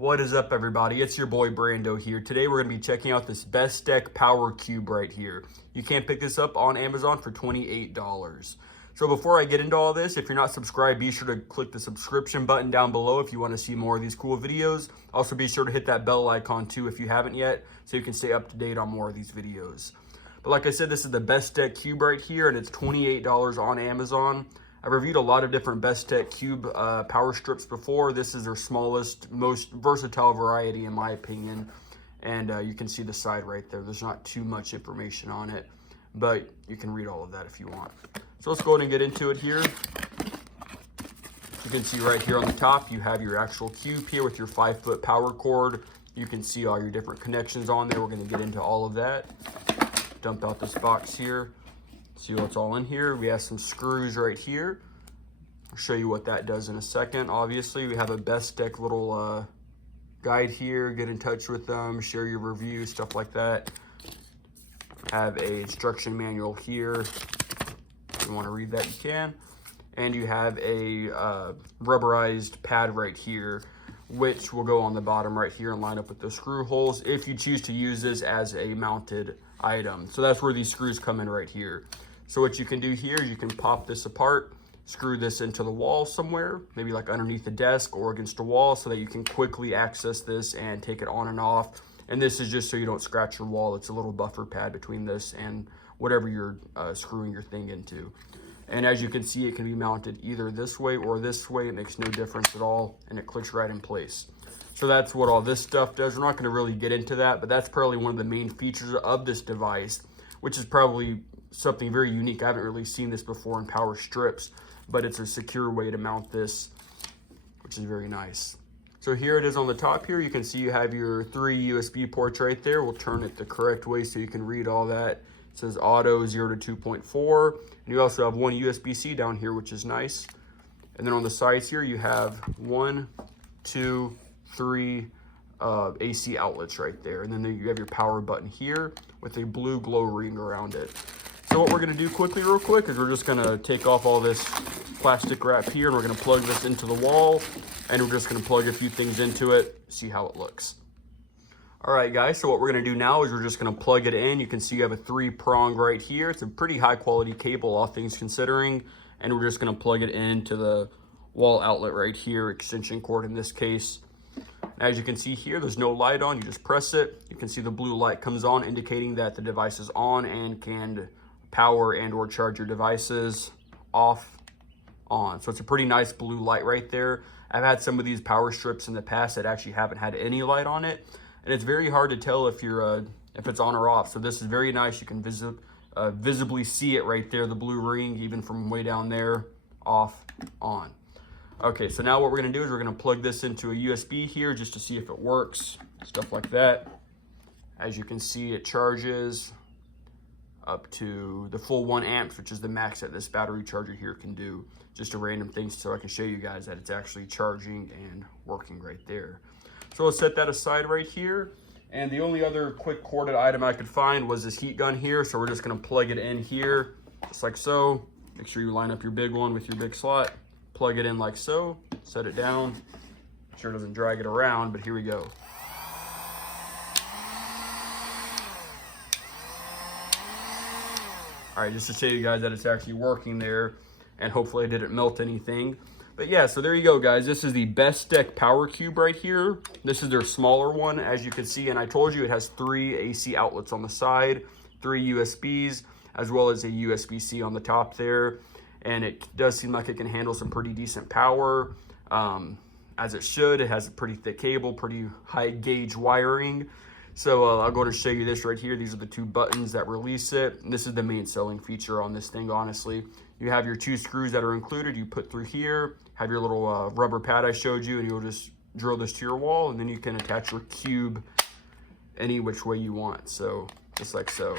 What is up, everybody? It's your boy Brando here. Today we're going to be checking out this Bestek Power Cube right here. You can pick this up on Amazon for $28. So before I get into all this, if you're not subscribed, be sure to click the subscription button down below if you want to see more of these cool videos. Also be sure to hit that bell icon too if you haven't yet, so you can stay up to date on more of these videos. But like I said, this is the Bestek Cube right here, and it's $28 on Amazon. I've reviewed a lot of different Bestek Cube power strips before. This is their smallest, most versatile variety in my opinion. And you can see the side right there. There's not too much information on it, but you can read all of that if you want. So let's go ahead and get into it here. You can see right here on the top, you have your actual cube here with your 5-foot power cord. You can see all your different connections on there. We're gonna get into all of that. Dump out this box here. See what's all in here. We have some screws right here. I'll show you what that does in a second. Obviously, we have a Bestek little guide here. Get in touch with them, share your review, stuff like that. Have a instruction manual here. If you want to read that, you can. And you have a rubberized pad right here, which will go on the bottom right here and line up with the screw holes if you choose to use this as a mounted item. So that's where these screws come in right here. So what you can do here is you can pop this apart, screw this into the wall somewhere, maybe like underneath the desk or against a wall, so that you can quickly access this and take it on and off. And this is just so you don't scratch your wall. It's a little buffer pad between this and whatever you're screwing your thing into. And as you can see, it can be mounted either this way or this way. It makes no difference at all, and it clicks right in place. So that's what all this stuff does. We're not going to really get into that, but that's probably one of the main features of this device, which is probably something very unique. I haven't really seen this before in power strips, but it's a secure way to mount this, which is very nice. So here it is on the top here. You can see you have your 3 USB ports right there. We'll turn it the correct way so you can read all that. It says auto 0 to 2.4. And you also have one USB-C down here, which is nice. And then on the sides here, you have 1, 2, 3 AC outlets right there. And then you have your power button here with a blue glow ring around it. So what we're gonna do real quick, is we're just gonna take off all this plastic wrap here, and we're gonna plug this into the wall, and we're just gonna plug a few things into it, see how it looks. All right, guys, so what we're gonna do now is we're just gonna plug it in. You can see you have a 3-prong right here. It's a pretty high quality cable, all things considering, and we're just gonna plug it into the wall outlet right here, extension cord in this case. As you can see here, there's no light on. You just press it. You can see the blue light comes on, indicating that the device is on and can power and or charge your devices. Off, on. So it's a pretty nice blue light right there. I've had some of these power strips in the past that actually haven't had any light on it, and it's very hard to tell if you're if it's on or off. So this is very nice. You can visibly see it right there, the blue ring, even from way down there. Off, on. Okay, so now what we're gonna do is we're gonna plug this into a USB here just to see if it works, stuff like that. As you can see, it charges up to the full 1 amp, which is the max that this battery charger here can do. Just a random thing so I can show you guys that it's actually charging and working right there. So we'll set that aside right here. And the only other quick corded item I could find was this heat gun here. So we're just gonna plug it in here, just like so. Make sure you line up your big one with your big slot. Plug it in like so, set it down. Sure doesn't drag it around, but here we go. All right, just to show you guys that it's actually working there, and hopefully I didn't melt anything. But yeah, so there you go, guys. This is the Bestek Power Cube right here. This is their smaller one, as you can see, and I told you it has 3 AC outlets on the side, 3 USBs, as well as a USB-C on the top there. And it does seem like it can handle some pretty decent power, as it should. It has a pretty thick cable, pretty high gauge wiring. So I'll go to show you this right here. These are the 2 buttons that release it. And this is the main selling feature on this thing, honestly. You have your 2 screws that are included. You put through here, have your little rubber pad I showed you, and you'll just drill this to your wall, and then you can attach your cube any which way you want. So just like so.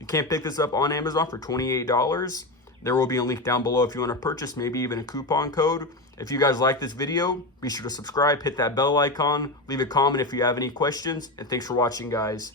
You can't pick this up on Amazon for $28. There will be a link down below if you want to purchase, maybe even a coupon code. If you guys like this video, be sure to subscribe, hit that bell icon, leave a comment if you have any questions, and thanks for watching, guys.